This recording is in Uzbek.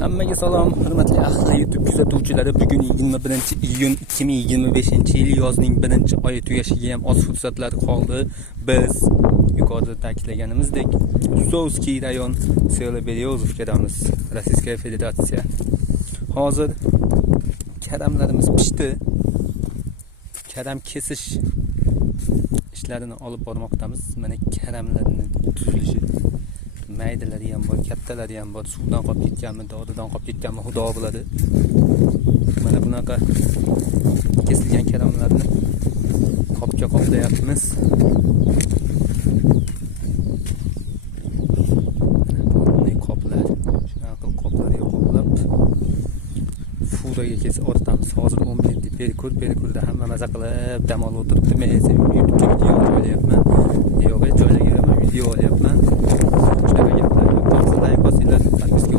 Hammaga salom, hurmatli ahli YouTube kuzatuvchilari. Bugun 21-iyun 2025-yil yozning 1-oyi tugashiga ham oz fursatlar qoldi. Biz yuqorida ta'kidlaganimizdek, Sovskiy rayon Selo-Beryozovkadamiz, Rossiya Federatsiya. Hozir karamlarimiz pishdi. Karam kesish ishlarini olib bormoqdamiz. Mana karamlarning tuzilishi. Maydalari ham bor, kattalari ham bor. Suvdan qolib ketganmi, doridan qolib ketganmi, xudo biladi. Mana bunaqa kesilgan karamlarni qopga qoplayapmiz. Bunday qoplar, shunaqa qilib qoplarga qoplab furaga kesib ortamiz. Hozir 10 minutlik Perkurda hamma maza qilib dam olib o'tiribdi. Men esa YouTube'ga video olyapman. Yo'q, joylarga video olyapman. Shunaqa gaplar. Like bosinglar, подписка